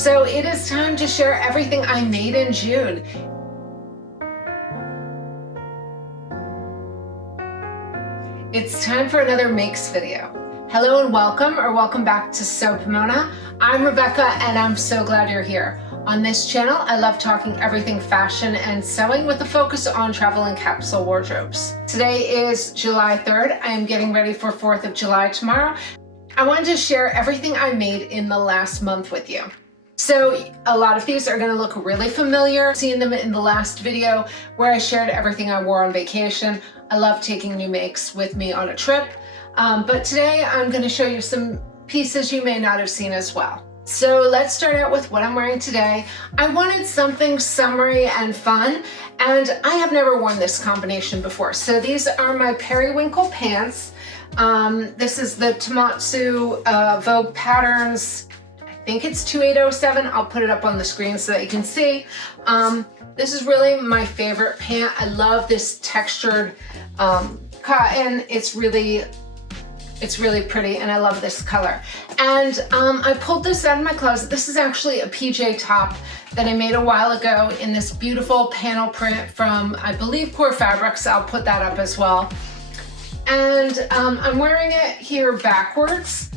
So it is time to share everything I made in June. It's time for another makes video. Hello and welcome back to Sew Pomona. I'm Rebecca and I'm so glad you're here. On this channel, I love talking everything fashion and sewing with a focus on travel and capsule wardrobes. Today is July 3rd. I am getting ready for 4th of July tomorrow. I wanted to share everything I made in the last month with you. So a lot of these are going to look really familiar. Seeing them in the last video where I shared everything I wore on vacation. I love taking new makes with me on a trip. But today I'm going to show you some pieces you may not have seen as well. So let's start out with what I'm wearing today. I wanted something summery and fun, and I have never worn this combination before. So these are my Periwinkle pants. This is the Tamotsu Vogue patterns. I think it's 2807. I'll put it up on the screen so that you can see. This is really my favorite pant. I love this textured cotton. It's really pretty and I love this color. And I pulled this out of my closet. This is actually a PJ top that I made a while ago in this beautiful panel print from, I believe, Core Fabrics. I'll put that up as well. And I'm wearing it here backwards.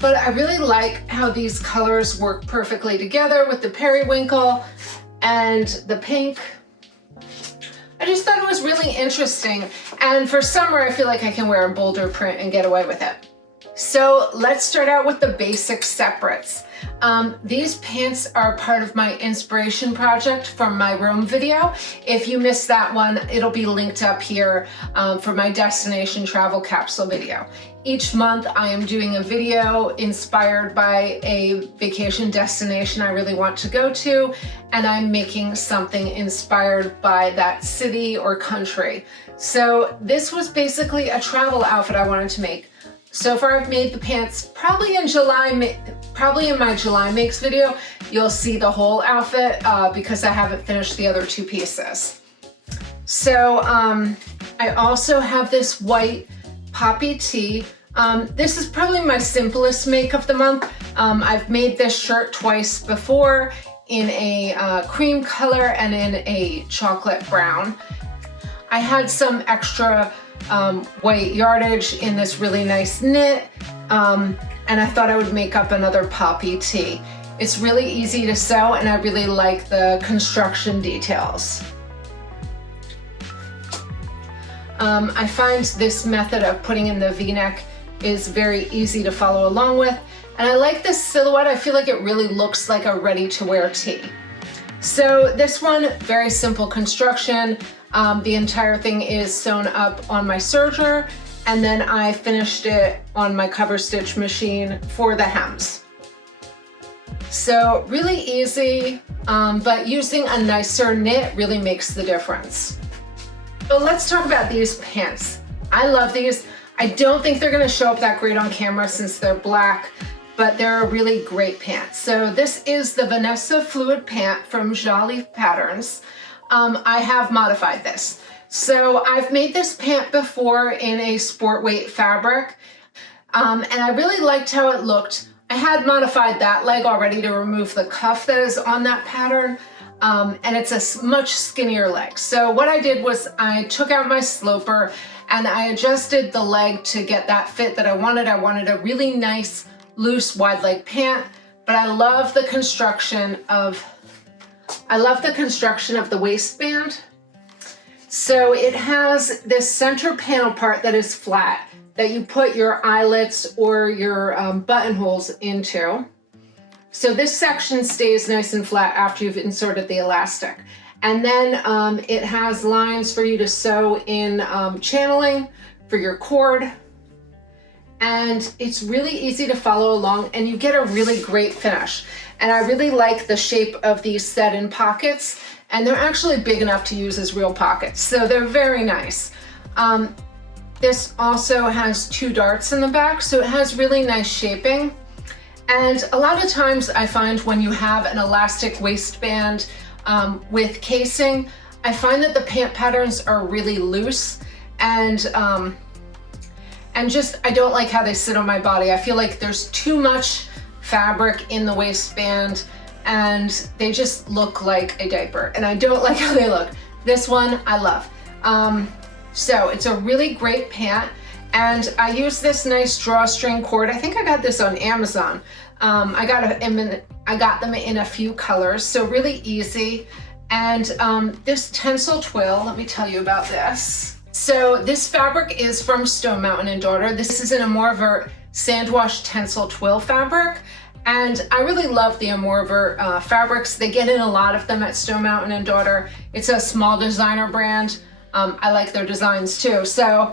But I really like how these colors work perfectly together with the periwinkle and the pink. I just thought it was really interesting. And for summer, I feel like I can wear a bolder print and get away with it. So let's start out with the basic separates. These pants are part of my inspiration project from my Rome video. If you missed that one, it'll be linked up here for my destination travel capsule video. Each month I am doing a video inspired by a vacation destination I really want to go to, and I'm making something inspired by that city or country. So this was basically a travel outfit I wanted to make. So far I've made the pants probably in my July makes video. You'll see the whole outfit because I haven't finished the other two pieces. So I also have this white poppy tee. This is probably my simplest make of the month. I've made this shirt twice before in a cream color and in a chocolate brown. I had some extra white yardage in this really nice knit, and I thought I would make up another poppy tee. It's really easy to sew and I really like the construction details. I find this method of putting in the V-neck is very easy to follow along with, and I like this silhouette. I feel like it really looks like a ready-to-wear tee. So this one, very simple construction. The entire thing is sewn up on my serger, and then I finished it on my cover stitch machine for the hems. So really easy, but using a nicer knit really makes the difference. So let's talk about these pants. I love these. I don't think they're gonna show up that great on camera since they're black, but they're a really great pant. So this is the Vanessa fluid pant from JALIE patterns. I have modified this. So I've made this pant before in a sport weight fabric, and I really liked how it looked. I had modified that leg already to remove the cuff that is on that pattern, and it's a much skinnier leg. So what I did was I took out my sloper and I adjusted the leg to get that fit that I wanted. I wanted a really nice, loose, wide leg pant, but I love the construction of the waistband. So it has this center panel part that is flat that you put your eyelets or your buttonholes into. So this section stays nice and flat after you've inserted the elastic. And then it has lines for you to sew in channeling for your cord. And it's really easy to follow along and you get a really great finish. And I really like the shape of these set-in pockets, and they're actually big enough to use as real pockets. So they're very nice. This also has two darts in the back, so it has really nice shaping. And a lot of times I find when you have an elastic waistband with casing, I find that the pant patterns are really loose and just, I don't like how they sit on my body. I feel like there's too much fabric in the waistband and they just look like a diaper, and I don't like how they look. This one I love. So it's a really great pant, and I use this nice drawstring cord. I think I got this on Amazon. I got them in a few colors, so really easy. And this Tencel Twill, let me tell you about this. So this fabric is from Stonemountain Daughter. This is an Amour Vert Sandwashed Tencel Twill fabric. And I really love the Amour Vert fabrics. They get in a lot of them at Stonemountain Daughter. It's a small designer brand. I like their designs too. So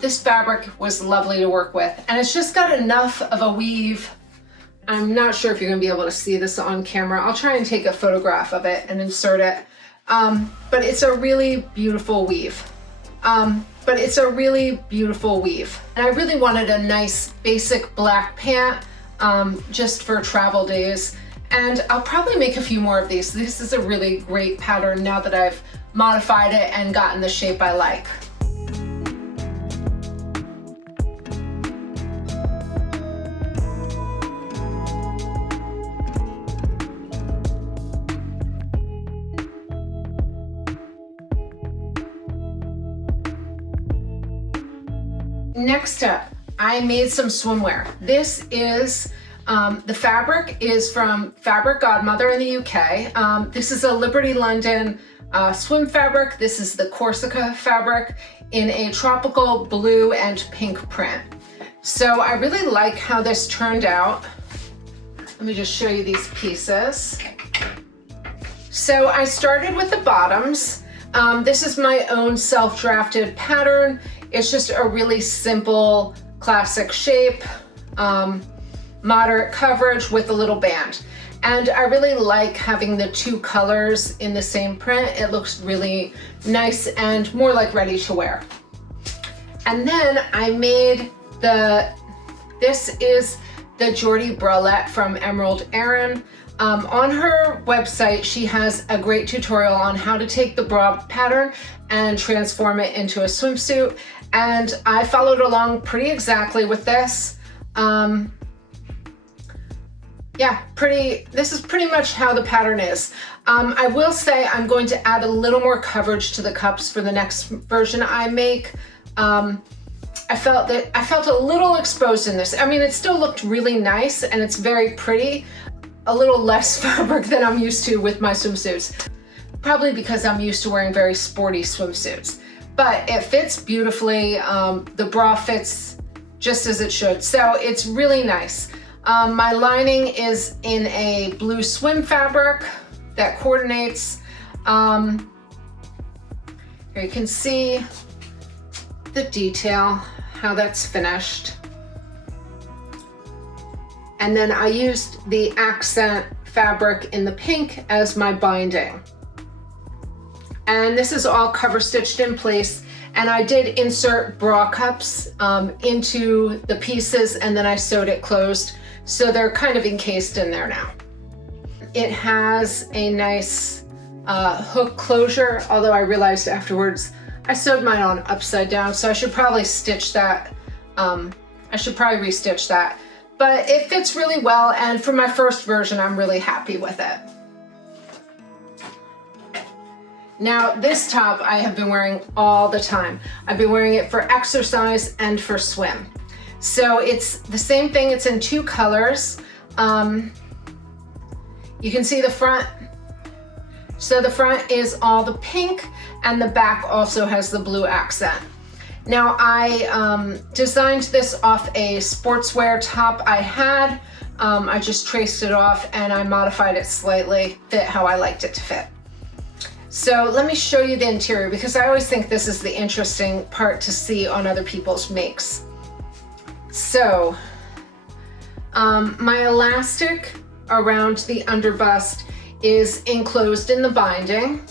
this fabric was lovely to work with. And it's just got enough of a weave. I'm not sure if you're gonna be able to see this on camera. I'll try and take a photograph of it and insert it. But it's a really beautiful weave. And I really wanted a nice basic black pant just for travel days. And I'll probably make a few more of these. This is a really great pattern now that I've modified it and gotten the shape I like. Next up, I made some swimwear. This is, the fabric is from Fabric Godmother in the UK. This is a Liberty London swim fabric. This is the Corsica fabric in a tropical blue and pink print. So I really like how this turned out. Let me just show you these pieces. So I started with the bottoms. This is my own self-drafted pattern. It's just a really simple, classic shape, moderate coverage with a little band. And I really like having the two colors in the same print. It looks really nice and more like ready to wear. And then I made this is the Jordi bralette from Emerald Erin. On her website, she has a great tutorial on how to take the bra pattern and transform it into a swimsuit. And I followed along pretty exactly with this. This is pretty much how the pattern is. I will say I'm going to add a little more coverage to the cups for the next version I make. I felt a little exposed in this. I mean, it still looked really nice and it's very pretty. A little less fabric than I'm used to with my swimsuits. Probably because I'm used to wearing very sporty swimsuits. But it fits beautifully. The bra fits just as it should. So it's really nice. My lining is in a blue swim fabric that coordinates. Here you can see the detail, how that's finished. And then I used the accent fabric in the pink as my binding. And this is all cover stitched in place. And I did insert bra cups into the pieces and then I sewed it closed. So they're kind of encased in there now. It has a nice hook closure, although I realized afterwards I sewed mine on upside down, so I should probably stitch that. I should probably restitch that. But it fits really well, and for my first version, I'm really happy with it. Now, this top I have been wearing all the time. I've been wearing it for exercise and for swim. So it's the same thing, it's in two colors. You can see the front. So the front is all the pink and the back also has the blue accent. Now I designed this off a sportswear top I had. I just traced it off and I modified it slightly, fit how I liked it to fit. So let me show you the interior because I always think this is the interesting part to see on other people's makes. So my elastic around the underbust is enclosed in the binding.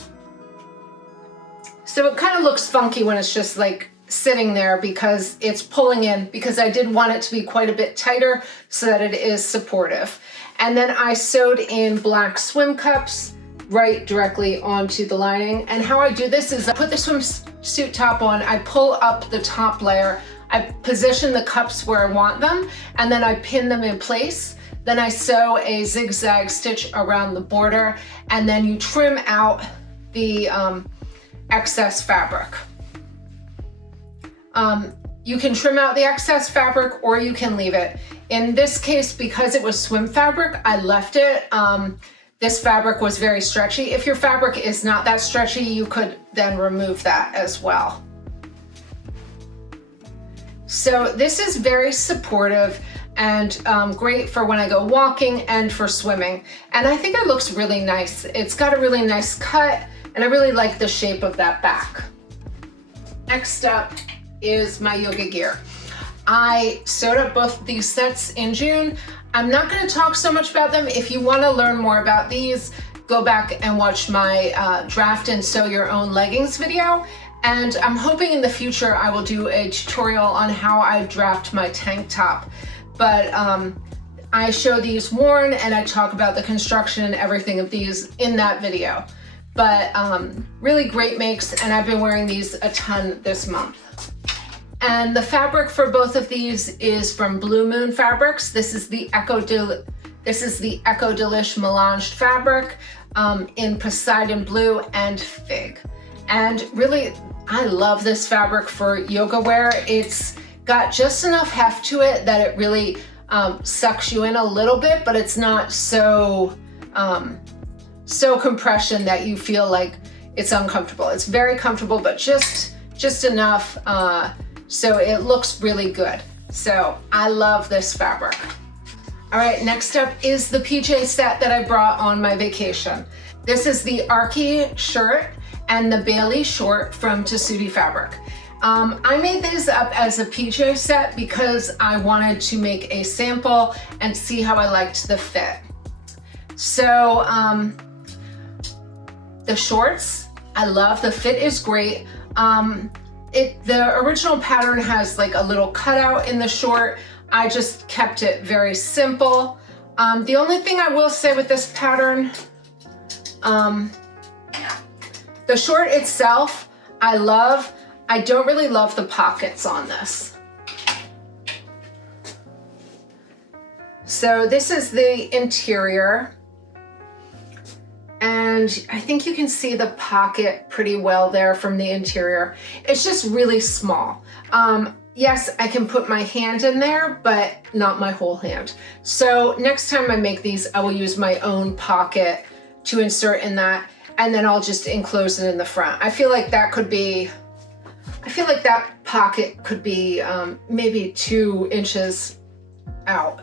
So it kind of looks funky when it's just like sitting there because it's pulling in, because I did want it to be quite a bit tighter so that it is supportive. And then I sewed in black swim cups right directly onto the lining. And how I do this is I put the swimsuit top on, I pull up the top layer, I position the cups where I want them, and then I pin them in place Then I sew a zigzag stitch around the border, and then you trim out the excess fabric. You can trim out the excess fabric or you can leave it. In this case, because it was swim fabric, I left it. This fabric was very stretchy. If your fabric is not that stretchy, you could then remove that as well. So this is very supportive and great for when I go walking and for swimming. And I think it looks really nice. It's got a really nice cut, and I really like the shape of that back. Next up is my yoga gear. I sewed up both of these sets in June. I'm not going to talk so much about them. If you want to learn more about these, go back and watch my draft and sew your own leggings video. And I'm hoping in the future I will do a tutorial on how I draft my tank top. But I show these worn and I talk about the construction and everything of these in that video. But really great makes, and I've been wearing these a ton this month. And the fabric for both of these is from Blue Moon Fabrics. This is the Eco Delish Melanged fabric in Poseidon Blue and Fig. And really, I love this fabric for yoga wear. It's got just enough heft to it that it really sucks you in a little bit, but it's not so compression that you feel like it's uncomfortable. It's very comfortable, but just enough so it looks really good. So I love this fabric. All right, next up is the PJ set that I brought on my vacation. This is the Archie shirt and the Bailey short from Tessuti Fabric. I made these up as a PJ set because I wanted to make a sample and see how I liked the fit. So the shorts, I love, the fit is great. The original pattern has like a little cutout in the short. I just kept it very simple. The only thing I will say with this pattern, the short itself, I love. I don't really love the pockets on this. So this is the interior. And I think you can see the pocket pretty well there from the interior. It's just really small. Yes, I can put my hand in there, but not my whole hand. So next time I make these, I will use my own pocket to insert in that, and then I'll just enclose it in the front. I feel like that pocket could be maybe 2 inches out.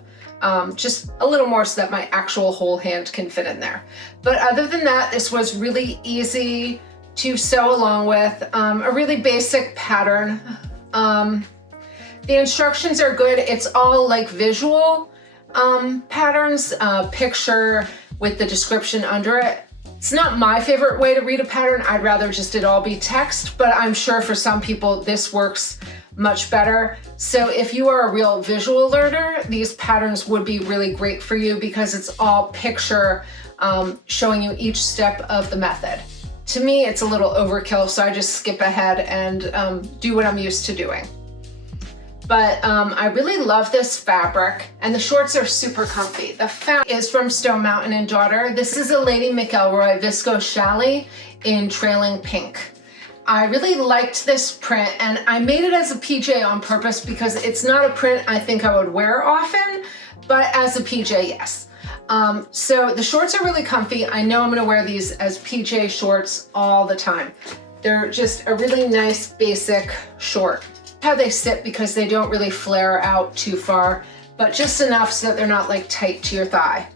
Just a little more so that my actual whole hand can fit in there. But other than that, this was really easy to sew along with, a really basic pattern. The instructions are good. It's all like visual patterns, picture with the description under it. It's not my favorite way to read a pattern. I'd rather just it all be text, but I'm sure for some people this works much better. So if you are a real visual learner, these patterns would be really great for you because it's all picture showing you each step of the method. To me, it's a little overkill, so I just skip ahead and do what I'm used to doing. But I really love this fabric, and the shorts are super comfy. The fabric is from Stonemountain Daughter. This is a Lady McElroy Viscose Challis in Trailing Pink. I really liked this print, and I made it as a PJ on purpose because it's not a print I think I would wear often, but as a PJ, yes. So the shorts are really comfy. I know I'm gonna wear these as PJ shorts all the time. They're just a really nice basic short. How they sit because they don't really flare out too far, but just enough so that they're not like tight to your thigh.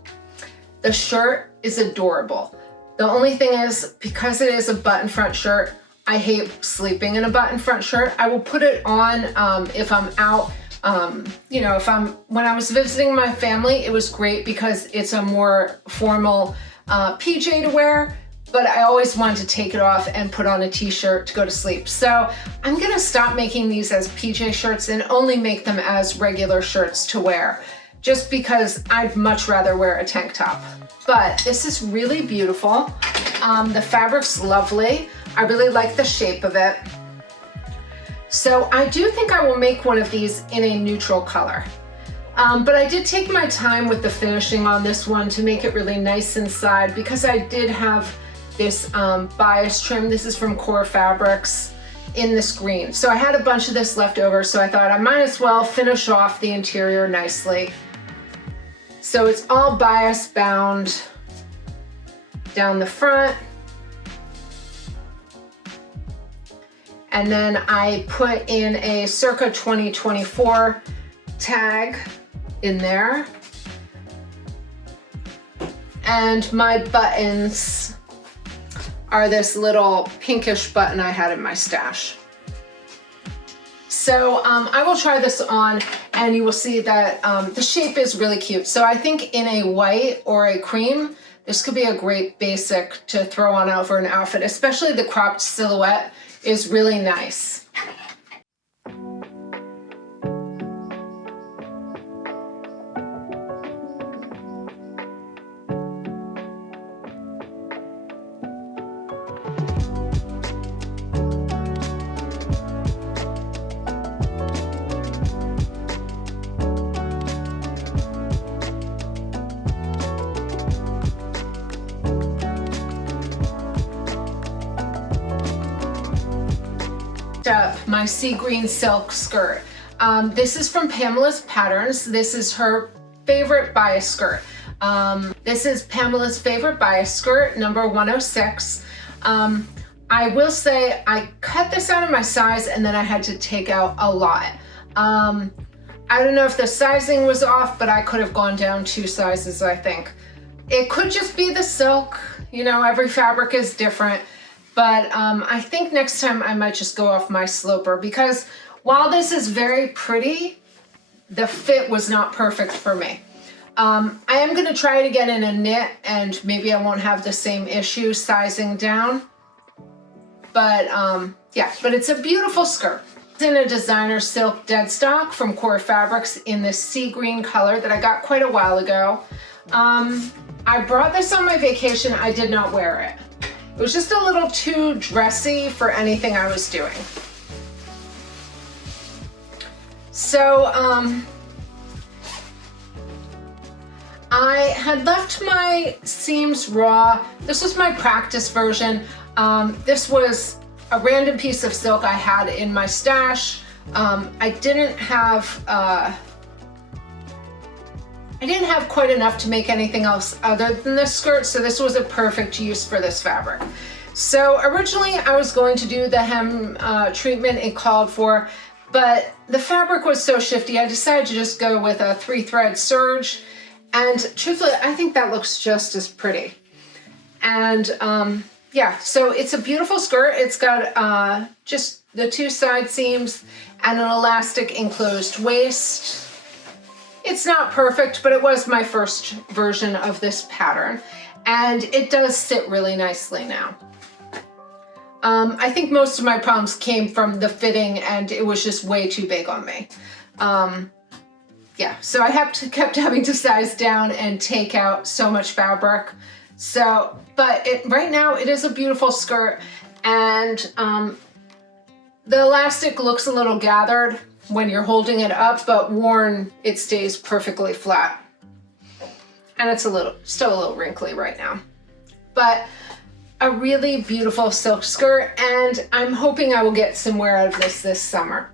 The shirt is adorable. The only thing is, because it is a button front shirt, I hate sleeping in a button front shirt. I will put it on if I'm out. When I was visiting my family, it was great because it's a more formal PJ to wear, but I always wanted to take it off and put on a t-shirt to go to sleep. So I'm gonna stop making these as PJ shirts and only make them as regular shirts to wear, just because I'd much rather wear a tank top. But this is really beautiful. The fabric's lovely. I really like the shape of it. So I do think I will make one of these in a neutral color. But I did take my time with the finishing on this one to make it really nice inside, because I did have this bias trim. This is from Core Fabrics in this green. So I had a bunch of this left over, so I thought I might as well finish off the interior nicely. So it's all bias bound down the front. And then I put in a circa 2024 tag in there. And my buttons are this little pinkish button I had in my stash. So I will try this on and you will see that the shape is really cute. So I think in a white or a cream, this could be a great basic to throw on over an outfit, especially the cropped silhouette is really nice. Up my sea green silk skirt. This is from Pamela's Patterns. This is her favorite bias skirt. This is Pamela's favorite bias skirt, number 106. I will say I cut this out of my size and then I had to take out a lot. I don't know if the sizing was off, but I could have gone down 2 sizes, I think. It could just be the silk, you know, every fabric is different. But I think next time I might just go off my sloper, because while this is very pretty, the fit was not perfect for me. I am going to try it again in a knit, and maybe I won't have the same issue sizing down. But yeah, but it's a beautiful skirt. It's in a designer silk Deadstock from Core Fabrics in this sea green color that I got quite a while ago. I brought this on my vacation. I did not wear it. It was just a little too dressy for anything I was doing. So I had left my seams raw. This was my practice version. This was a random piece of silk I had in my stash. I didn't have quite enough to make anything else other than this skirt, so this was a perfect use for this fabric. So originally I was going to do the hem treatment it called for, but the fabric was so shifty, I decided to just go with a 3-thread serge, and truthfully, I think that looks just as pretty. And yeah, so it's a beautiful skirt. It's got just the 2 side seams and an elastic enclosed waist. It's not perfect, but it was my first version of this pattern, and it does sit really nicely now. I think most of my problems came from the fitting, and it was just way too big on me. Yeah, so I kept having to size down and take out so much fabric. So, but right now it is a beautiful skirt, and the elastic looks a little gathered when you're holding it up, but worn, it stays perfectly flat. And it's still a little wrinkly right now. But a really beautiful silk skirt, and I'm hoping I will get some wear out of this summer.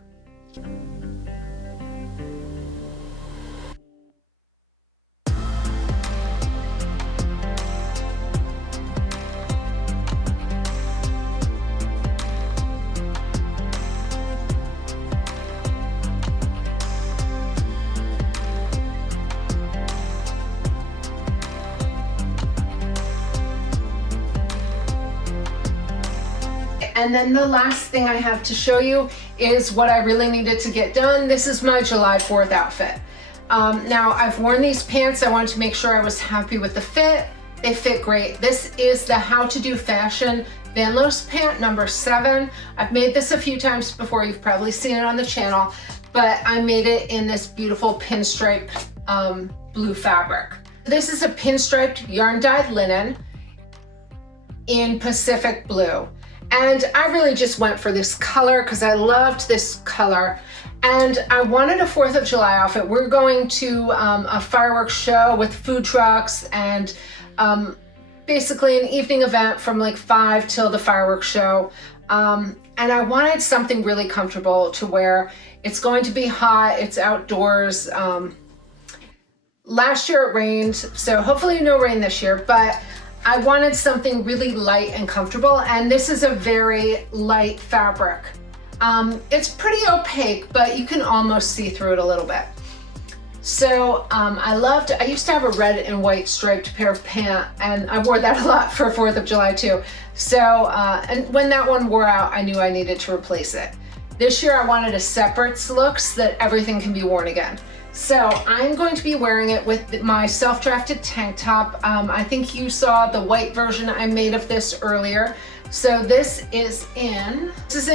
And then the last thing I have to show you is what I really needed to get done. This is my July 4th outfit. Now I've worn these pants. I wanted to make sure I was happy with the fit. They fit great. This is the How to Do Fashion Vanlose pant number 7. I've made this a few times before. You've probably seen it on the channel, but I made it in this beautiful pinstripe blue fabric. This is a pinstriped yarn dyed linen in Pacific blue. And I really just went for this color because I loved this color. And I wanted a 4th of July outfit. We're going to a fireworks show with food trucks and basically an evening event from like 5 till the fireworks show. And I wanted something really comfortable to wear. It's going to be hot, it's outdoors. Last year it rained, so hopefully no rain this year, but I wanted something really light and comfortable, and this is a very light fabric. It's pretty opaque, but you can almost see through it a little bit. So I used to have a red and white striped pair of pant, and I wore that a lot for 4th of July too. So, and when that one wore out, I knew I needed to replace it. This year I wanted a separate look so that everything can be worn again. So I'm going to be wearing it with my self-drafted tank top. I think you saw the white version I made of this earlier. So this is in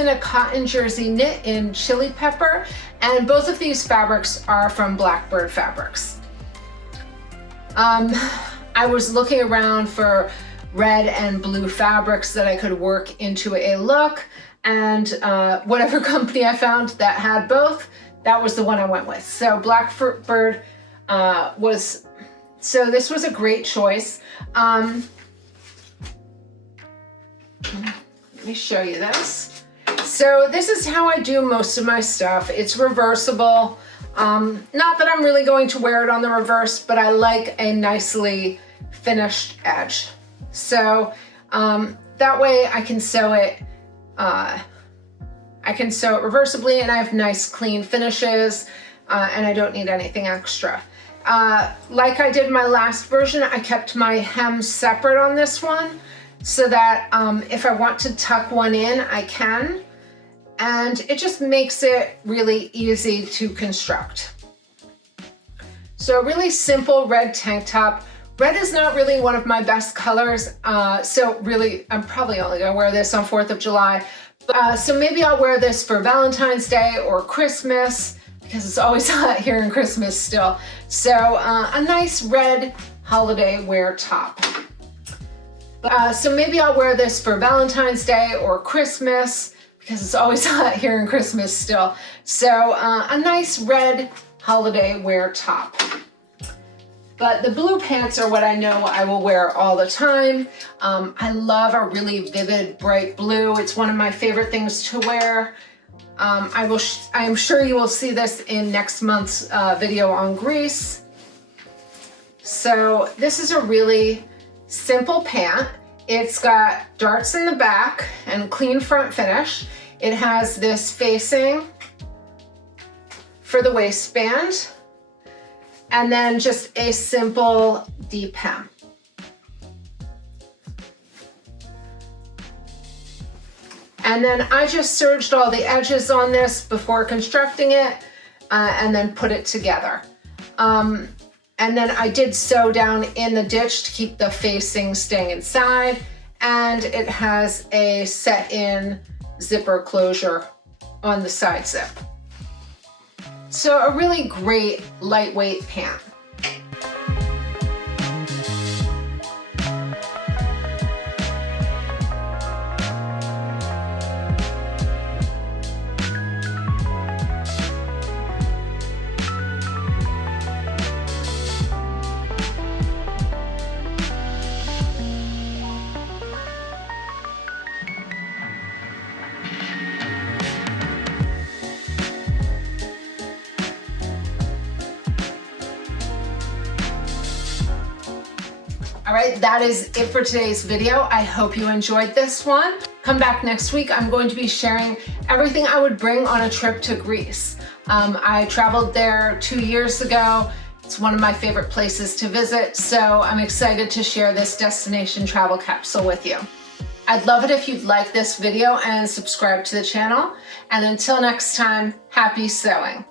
a cotton jersey knit in chili pepper, and both of these fabrics are from Blackbird Fabrics. I was looking around for red and blue fabrics that I could work into a look, and whatever company I found that had both, that was the one I went with. So Blackbird so this was a great choice. Let me show you this. So this is how I do most of my stuff. It's reversible. Not that I'm really going to wear it on the reverse, but I like a nicely finished edge. So that way I can sew it reversibly, and I have nice clean finishes, and I don't need anything extra. Like I did my last version, I kept my hem separate on this one so that if I want to tuck one in, I can. And it just makes it really easy to construct. So a really simple red tank top. Red is not really one of my best colors, so really I'm probably only gonna wear this on 4th of July. So maybe I'll wear this for Valentine's Day or Christmas, because it's always hot here in Christmas still. So a nice red holiday wear top. So maybe I'll wear this for Valentine's Day or Christmas, because it's always hot here in Christmas still. So a nice red holiday wear top. But the blue pants are what I know I will wear all the time. I love a really vivid bright blue. It's one of my favorite things to wear. I am sure you will see this in next month's video on Greece. So this is a really simple pant. It's got darts in the back and clean front finish. It has this facing for the waistband, and then just a simple deep hem. And then I just serged all the edges on this before constructing it, and then put it together. And then I did sew down in the ditch to keep the facing staying inside, and it has a set-in zipper closure on the side zip. So a really great lightweight pant. All right, that is it for today's video. I hope you enjoyed this one. Come back next week. I'm going to be sharing everything I would bring on a trip to Greece. I traveled there 2 years ago. It's one of my favorite places to visit, so I'm excited to share this destination travel capsule with you. I'd love it if you'd like this video and subscribe to the channel. And until next time, happy sewing.